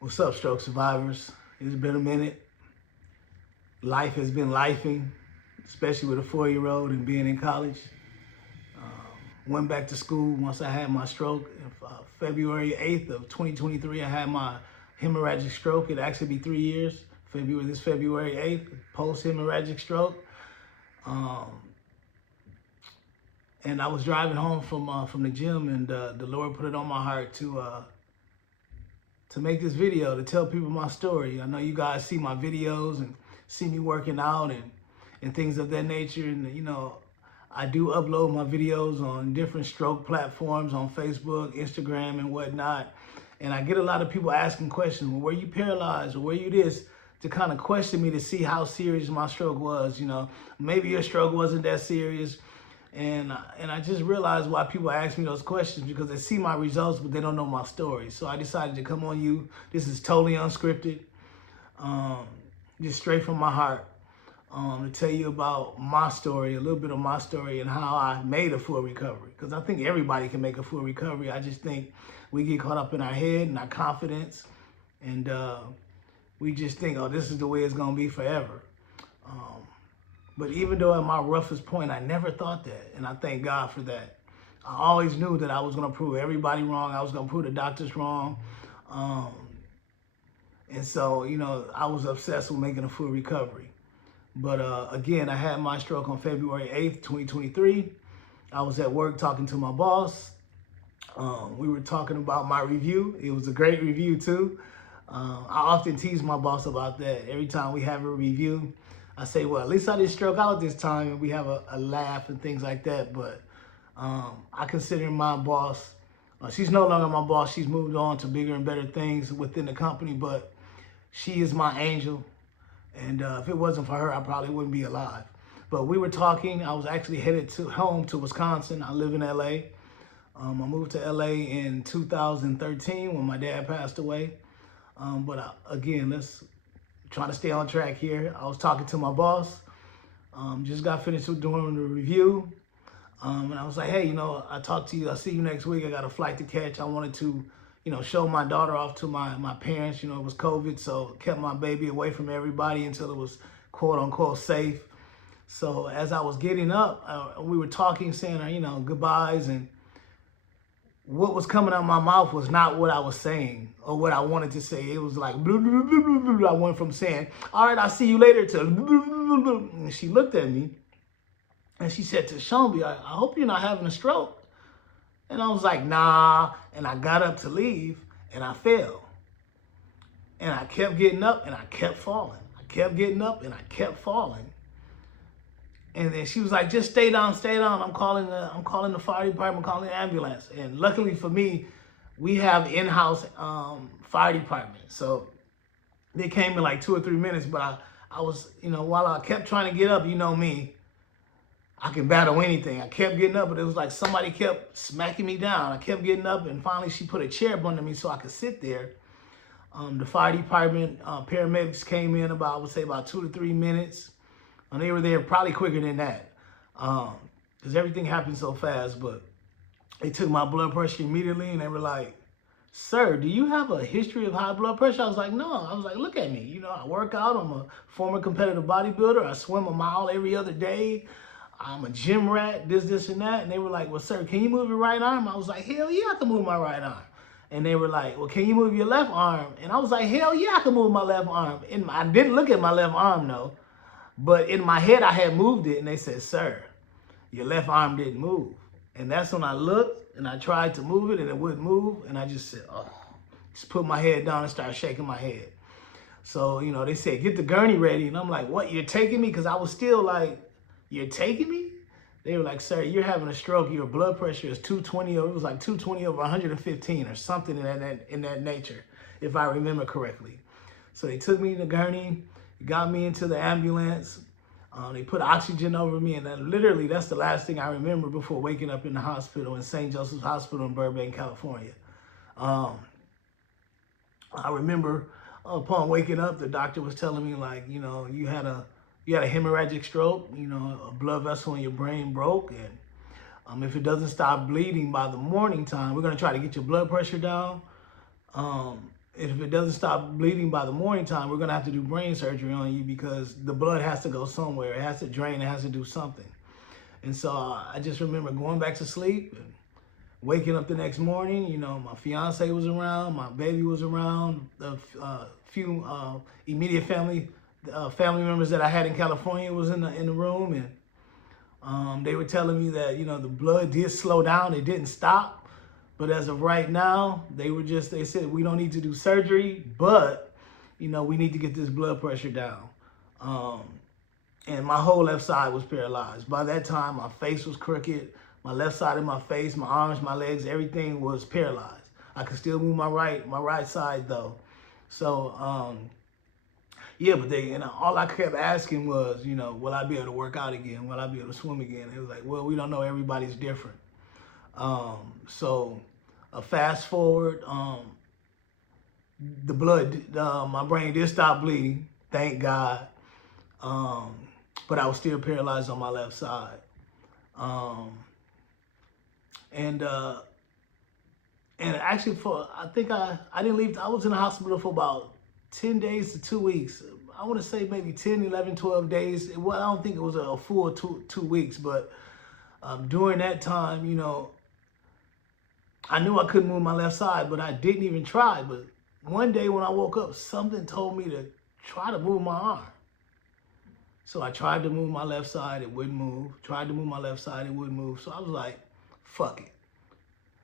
What's up, stroke survivors? It's been a minute. Life has been lifing, especially with a 4-year-old and being in college. Went back to school once I had my stroke. February 8th of 2023, I had my hemorrhagic stroke. It'd actually be 3 years. This February 8th, post-hemorrhagic stroke. And I was driving home from the gym, and the Lord put it on my heart to make this video, to tell people my story. I know you guys see my videos and see me working out and things of that nature. And, you know, I do upload my videos on different stroke platforms on Facebook, Instagram, and whatnot. And I get a lot of people asking questions, well, were you paralyzed or were you this? To kind of question me to see how serious my stroke was. You know, maybe your stroke wasn't that serious. And I just realized why people ask me those questions, because they see my results, but they don't know my story. So I decided to come on you. This is totally unscripted, just straight from my heart, to tell you about my story, a little bit of my story, and how I made a full recovery. Because I think everybody can make a full recovery. I just think we get caught up in our head and our confidence, and we just think, oh, this is the way it's going to be forever. But even though at my roughest point, I never thought that. And I thank God for that. I always knew that I was going to prove everybody wrong. I was going to prove the doctors wrong. And so, you know, I was obsessed with making a full recovery. But again, I had my stroke on February 8th, 2023. I was at work talking to my boss. We were talking about my review. It was a great review too. I often tease my boss about that. Every time we have a review, I say, well, at least I didn't stroke out this time, and we have a laugh and things like that. But I consider my boss, she's no longer my boss. She's moved on to bigger and better things within the company, but she is my angel. And if it wasn't for her, I probably wouldn't be alive. But we were talking. I was actually headed home to Wisconsin. I live in LA. I moved to LA in 2013 when my dad passed away. Again, let's try to stay on track here. I was talking to my boss. Just got finished doing the review. And I was like, hey, you know, I talked to you. I'll see you next week. I got a flight to catch. I wanted to, you know, show my daughter off to my parents. You know, it was COVID, so kept my baby away from everybody until it was quote unquote safe. So as I was getting up, we were talking, saying, you know, goodbyes, and what was coming out of my mouth was not what I was saying or what I wanted to say. It was like, blah, blah, blah, blah, blah. I went from saying, all right, I'll see you later, to blah, blah, blah. And she looked at me and she said, to Shombi, I hope you're not having a stroke. And I was like, nah. And I got up to leave and I fell. And I kept getting up and I kept falling. I kept getting up and I kept falling. And then she was like, just stay down, stay down. I'm calling the fire department, calling the ambulance. And luckily for me, we have in-house fire department. So they came in like 2 or 3 minutes, but I was, you know, while I kept trying to get up, you know me, I can battle anything. I kept getting up, but it was like somebody kept smacking me down. I kept getting up, and finally she put a chair up under me so I could sit there. The fire department, paramedics came in about, I would say about 2 to 3 minutes. And they were there probably quicker than that, because everything happened so fast. But they took my blood pressure immediately, and they were like, sir, do you have a history of high blood pressure? I was like, no. I was like, look at me. You know, I work out. I'm a former competitive bodybuilder. I swim a mile every other day. I'm a gym rat, this, and that. And they were like, well, sir, can you move your right arm? I was like, hell yeah, I can move my right arm. And they were like, well, can you move your left arm? And I was like, hell yeah, I can move my left arm. And I didn't look at my left arm, though. But in my head, I had moved it, and they said, sir, your left arm didn't move. And that's when I looked, and I tried to move it, and it wouldn't move. And I just said, oh, just put my head down and started shaking my head. So, you know, they said, get the gurney ready. And I'm like, what, you're taking me? Because I was still like, you're taking me? They were like, sir, you're having a stroke. Your blood pressure is 220, or it was like 220 over 115 or something in that nature, if I remember correctly. So they took me to the gurney, got me into the ambulance. They put oxygen over me, and then literally that's the last thing I remember before waking up in the hospital in St. Joseph's Hospital in Burbank, California. I remember upon waking up, the doctor was telling me, like, you know, you had a hemorrhagic stroke, you know, a blood vessel in your brain broke, and if it doesn't stop bleeding by the morning time, we're going to try to get your blood pressure down. if it doesn't stop bleeding by the morning time, we're gonna have to do brain surgery on you because the blood has to go somewhere. It has to drain. It has to do something. And so I just remember going back to sleep, and waking up the next morning. You know, my fiance was around, my baby was around, a few immediate family members that I had in California was in the room, and they were telling me that, you know, the blood did slow down. It didn't stop. But as of right now, they said, we don't need to do surgery, but, you know, we need to get this blood pressure down. And my whole left side was paralyzed. By that time, my face was crooked. My left side of my face, my arms, my legs, everything was paralyzed. I could still move my right side though. So, yeah, but all I kept asking was, you know, will I be able to work out again? Will I be able to swim again? It was like, well, we don't know. Everybody's different. So fast forward, the blood, my brain did stop bleeding, thank God. But I was still paralyzed on my left side. And actually I think I didn't leave. I was in the hospital for about 10 days to 2 weeks. I want to say maybe 10, 11, 12 days. Well, I don't think it was a full two weeks, but during that time, you know, I knew I couldn't move my left side, but I didn't even try. But one day when I woke up, something told me to try to move my arm. So I tried to move my left side, it wouldn't move. Tried to move my left side, it wouldn't move. So I was like, fuck it.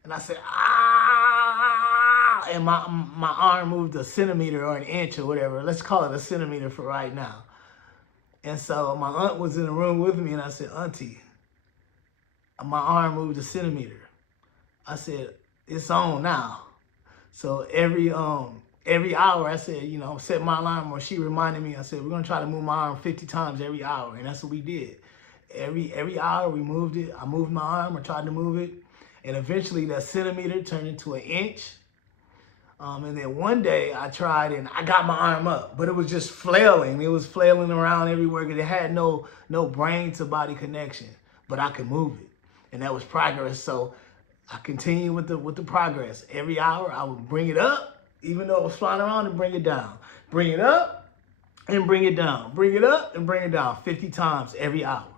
And I said, ah, and my arm moved a centimeter or an inch or whatever. Let's call it a centimeter for right now. And so my aunt was in the room with me, and I said, Auntie, my arm moved a centimeter. I said, it's on now. So every hour, I said, you know, set my alarm, or she reminded me, I said, we're gonna try to move my arm 50 times every hour. And that's what we did. Every hour we moved it. I moved my arm or tried to move it. And eventually that centimeter turned into an inch. And then one day I tried and I got my arm up, but it was just flailing. It was flailing around everywhere because it had no brain to body connection, but I could move it. And that was progress. So I continued with the progress. Every hour I would bring it up, even though it was flying around, and bring it down. Bring it up and bring it down. Bring it up and bring it down 50 times every hour.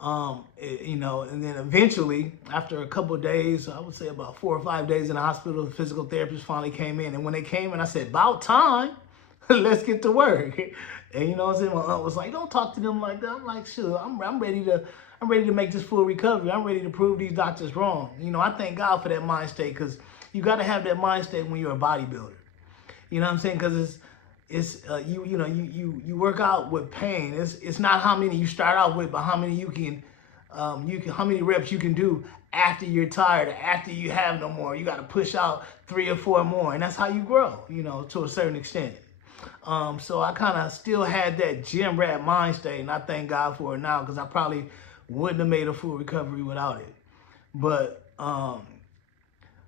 You know, and then eventually, after a couple of days, I would say about 4 or 5 days in the hospital, the physical therapist finally came in. And when they came in, I said, about time, let's get to work. And you know what I'm saying? My aunt was like, don't talk to them like that. I'm like, sure, I'm ready to make this full recovery. I'm ready to prove these doctors wrong. You know, I thank God for that mind state, because you got to have that mind state when you're a bodybuilder. You know what I'm saying? Because you work out with pain. It's not how many you start out with, but how many you can how many reps you can do after you're tired, after you have no more. You got to push out 3 or 4 more, and that's how you grow, you know, to a certain extent. So I kind of still had that gym rat mind state, and I thank God for it now, because I probably wouldn't have made a full recovery without it. But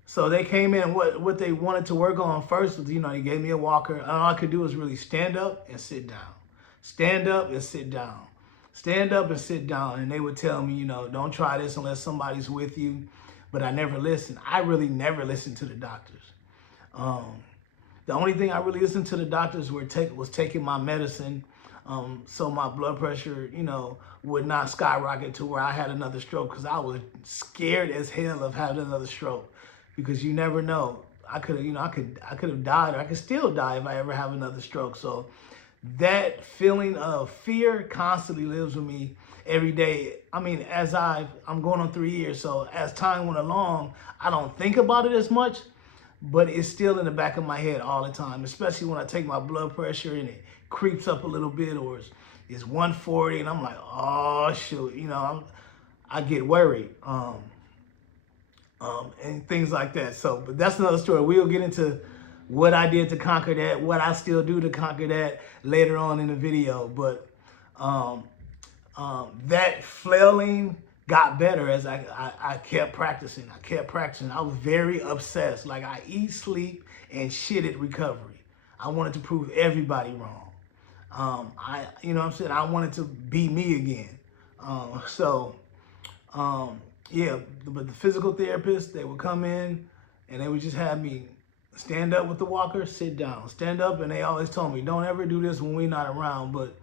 so they came in, what they wanted to work on first was, you know, they gave me a walker. And all I could do was really stand up and sit down. Stand up and sit down. Stand up and sit down. And they would tell me, you know, don't try this unless somebody's with you. But I never listened. I really never listened to the doctors. The only thing I really listened to the doctors was taking my medicine, so my blood pressure, you know, would not skyrocket to where I had another stroke, because I was scared as hell of having another stroke. Because you never know. I could have died, or I could still die if I ever have another stroke. So that feeling of fear constantly lives with me every day. I mean, I'm going on 3 years, so as time went along, I don't think about it as much, but it's still in the back of my head all the time, especially when I take my blood pressure and it creeps up a little bit, or it's 140, and I'm like, oh shoot, you know, I get worried. And things like that. So, but that's another story. We'll get into what I did to conquer that, what I still do to conquer that later on in the video. But that flailing got better as I kept practicing. I was very obsessed. Like, I eat, sleep, and shit at recovery. I wanted to prove everybody wrong. You know what I'm saying? I wanted to be me again. Yeah, but the physical therapists, they would come in and they would just have me stand up with the walker, sit down. Stand up, and they always told me, don't ever do this when we're not around. But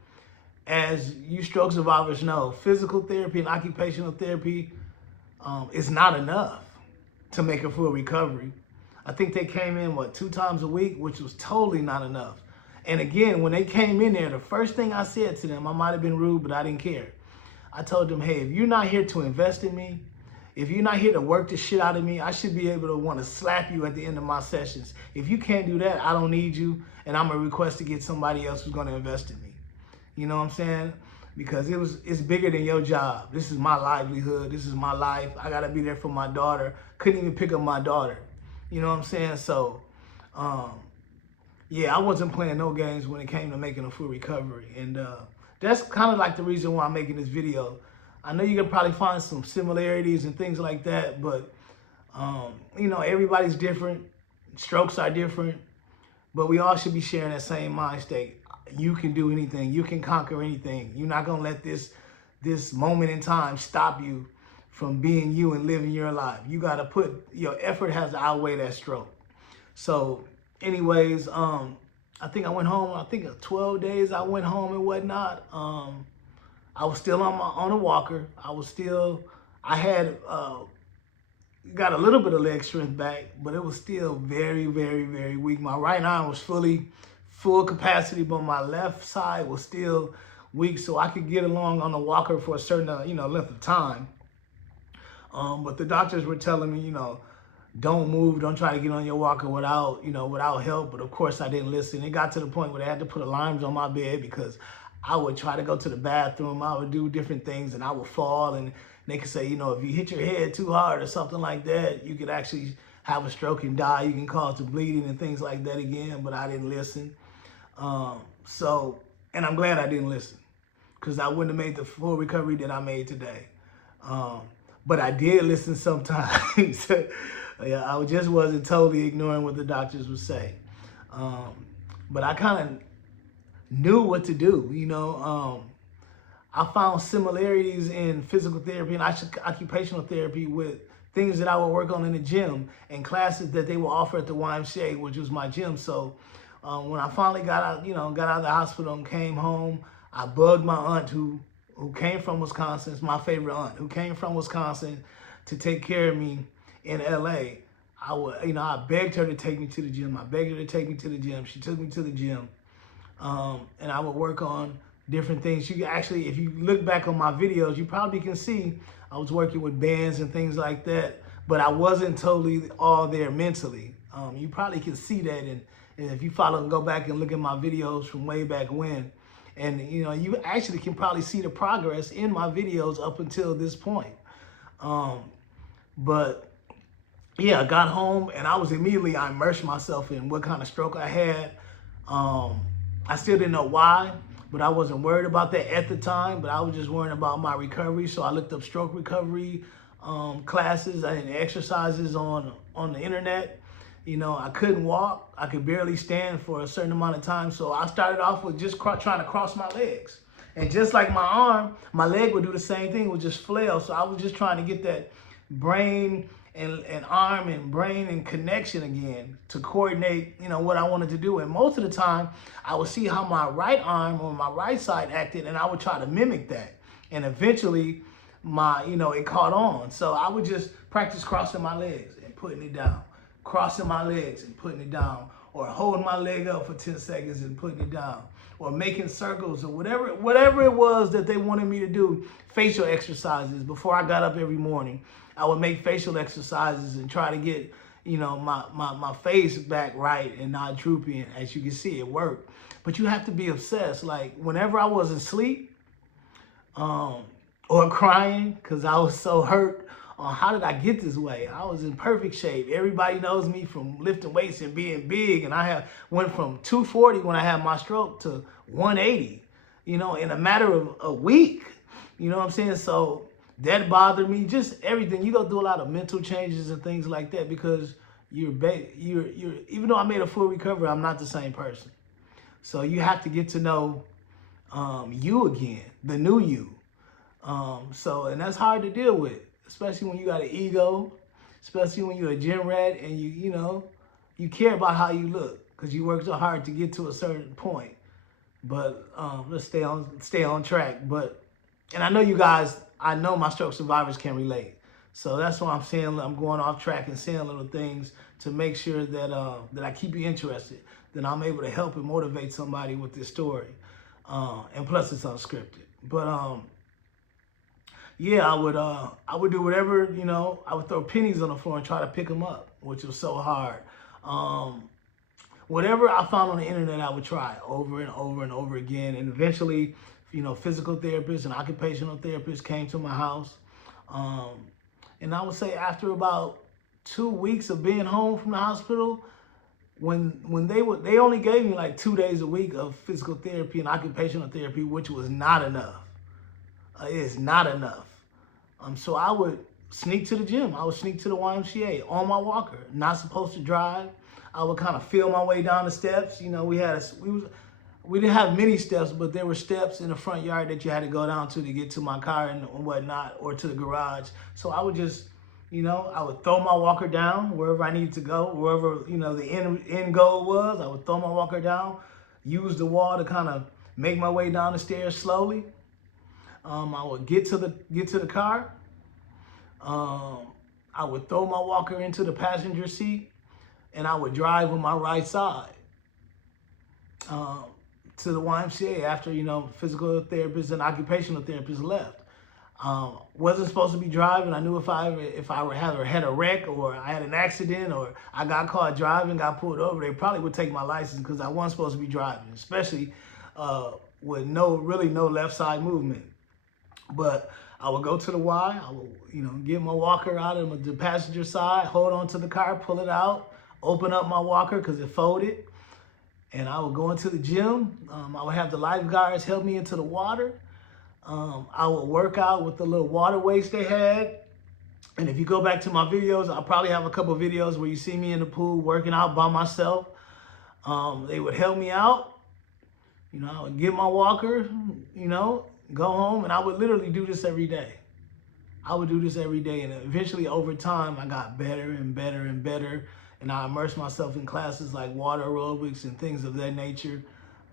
as you stroke survivors know, physical therapy and occupational therapy is not enough to make a full recovery. I think they came in, 2 times a week, which was totally not enough. And again, when they came in there, the first thing I said to them, I might have been rude, but I didn't care. I told them, hey, if you're not here to invest in me, if you're not here to work the shit out of me, I should be able to want to slap you at the end of my sessions. If you can't do that, I don't need you, and I'm going to request to get somebody else who's going to invest in me. You know what I'm saying? Because it's bigger than your job. This is my livelihood. This is my life. I got to be there for my daughter. Couldn't even pick up my daughter. You know what I'm saying? So, yeah, I wasn't playing no games when it came to making a full recovery. And that's kind of like the reason why I'm making this video. I know you can probably find some similarities and things like that, but, you know, everybody's different. Strokes are different. But we all should be sharing that same mind state. You can do anything. You can conquer anything. You're not going to let this moment in time stop you from being you and living your life. You got to put, your effort has to outweigh that stroke. So anyways, I think I went home, 12 days I went home and whatnot. I was still on a walker. I had got a little bit of leg strength back, but it was still very, very, very weak. My right arm was full capacity, but my left side was still weak, so I could get along on the walker for a certain length of time. But the doctors were telling me, don't move, don't try to get on your walker without help. But of course I didn't listen. It got to the point where they had to put alarms on my bed because I would try to go to the bathroom. I would do different things and I would fall, and they could say, if you hit your head too hard or something like that, you could actually have a stroke and die. You can cause the bleeding and things like that again, but I didn't listen. And I'm glad I didn't listen, because I wouldn't have made the full recovery that I made today. But I did listen sometimes. Yeah, I just wasn't totally ignoring what the doctors would say. But I kind of knew what to do, I found similarities in physical therapy and occupational therapy with things that I would work on in the gym and classes that they would offer at the YMCA, which was my gym. So when I finally got out of the hospital and came home, I bugged my aunt who came from Wisconsin. It's my favorite aunt, who came from Wisconsin to take care of me in LA. I begged her to take me to the gym. I begged her to take me to the gym. She took me to the gym. And I would work on different things. You can actually, if you look back on my videos, you probably can see I was working with bands and things like that, but I wasn't totally all there mentally. You probably can see that, and if you follow and go back and look at my videos from way back when, and you actually can probably see the progress in my videos up until this point. But yeah, I got home and I immersed myself in what kind of stroke I had. I still didn't know why, but I wasn't worried about that at the time, but I was just worrying about my recovery. So I looked up stroke recovery classes and exercises on the internet. I couldn't walk. I could barely stand for a certain amount of time. So I started off with just trying to cross my legs. And just like my arm, my leg would do the same thing, would just flail. So I was just trying to get that brain and arm and brain and connection again to coordinate, what I wanted to do. And most of the time, I would see how my right arm or my right side acted, and I would try to mimic that. And eventually, it caught on. So I would just practice crossing my legs and putting it down, crossing my legs and putting it down, or holding my leg up for 10 seconds and putting it down, or making circles, or whatever it was that they wanted me to do. Facial exercises before I got up every morning. I would make facial exercises and try to get, my face back right and not droopy. And as you can see, it worked. But you have to be obsessed. Like whenever I was asleep, or crying because I was so hurt on how did I get this way? I was in perfect shape. Everybody knows me from lifting weights and being big. And I went from 240 when I had my stroke to 180, in a matter of a week. You know what I'm saying? So that bothered me, just everything. You go through a lot of mental changes and things like that because you're even though I made a full recovery, I'm not the same person. So you have to get to know you again, the new you. And that's hard to deal with, especially when you got an ego, especially when you're a gym rat and you care about how you look because you work so hard to get to a certain point. But let's stay on track. But and I know you guys, I know my stroke survivors can relate. So that's why I'm saying I'm going off track and saying little things to make sure that that I keep you interested, that I'm able to help and motivate somebody with this story. And plus it's unscripted. But yeah, I would do whatever, you know. I would throw pennies on the floor and try to pick them up, which was so hard. Whatever I found on the internet, I would try over and over and over again. And eventually, you know, physical therapists and occupational therapists came to my house. And I would say after about 2 weeks of being home from the hospital, when they only gave me like 2 days a week of physical therapy and occupational therapy, which was not enough. It is not enough. So I would sneak to the gym. I would sneak to the YMCA on my walker. Not supposed to drive. I would kind of feel my way down the steps. You know, we didn't have many steps, but there were steps in the front yard that you had to go down to get to my car and whatnot, or to the garage. So I would just, you know, I would throw my walker down wherever I needed to go, wherever, you know, the end goal was. I would throw my walker down, use the wall to kind of make my way down the stairs slowly. I would get to the car. I would throw my walker into the passenger seat, and I would drive on my right side to the YMCA after, you know, physical therapists and occupational therapists left. Wasn't supposed to be driving. I knew if I had a wreck or I had an accident or I got caught driving, got pulled over, they probably would take my license because I wasn't supposed to be driving, especially with no left side movement. But I would go to the Y. I would, you know, get my walker out of the passenger side, hold on to the car, pull it out, open up my walker because it folded, and I would go into the gym. I would have the lifeguards help me into the water. I would work out with the little water weights they had. And if you go back to my videos, I'll probably have a couple of videos where you see me in the pool working out by myself. They would help me out. You know, I would get my walker, you know, go home, and I would literally do this every day. I would do this every day, and eventually over time, I got better and better and better, and I immersed myself in classes like water aerobics and things of that nature.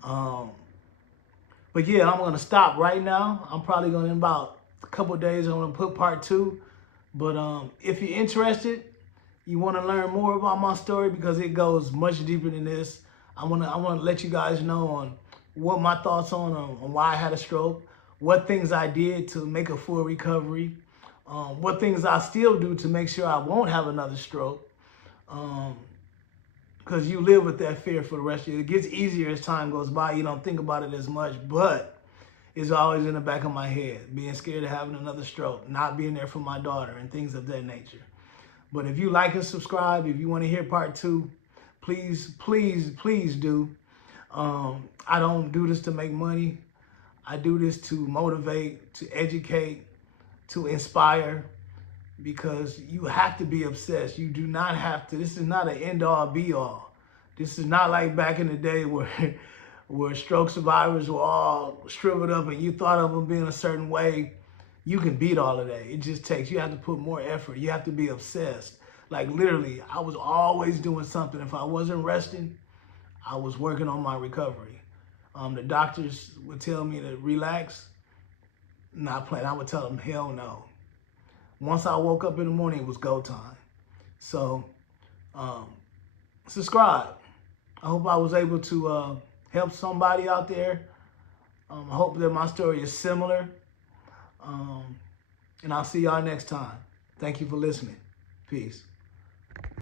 But yeah, I'm gonna stop right now. I'm probably gonna, in about a couple of days, I'm gonna put part 2. But if you're interested, you wanna learn more about my story because it goes much deeper than this. I wanna let you guys know on what my thoughts on why I had a stroke, what things I did to make a full recovery, what things I still do to make sure I won't have another stroke, because you live with that fear for the rest of it. It gets easier as time goes by. You don't think about it as much, but it's always in the back of my head, being scared of having another stroke, not being there for my daughter, and things of that nature. But if you like and subscribe, if you want to hear part 2, please, please, please do. I don't do this to make money. I do this to motivate, to educate, to inspire, because you have to be obsessed. You do not have to. This is not an end-all, be-all. This is not like back in the day where stroke survivors were all shriveled up and you thought of them being a certain way. You can beat all of that. It just takes, you have to put more effort. You have to be obsessed. Like literally, I was always doing something. If I wasn't resting, I was working on my recovery. The doctors would tell me to relax, not playing. I would tell them, hell no. Once I woke up in the morning, it was go time. So, subscribe. I hope I was able to help somebody out there. I hope that my story is similar. And I'll see y'all next time. Thank you for listening. Peace.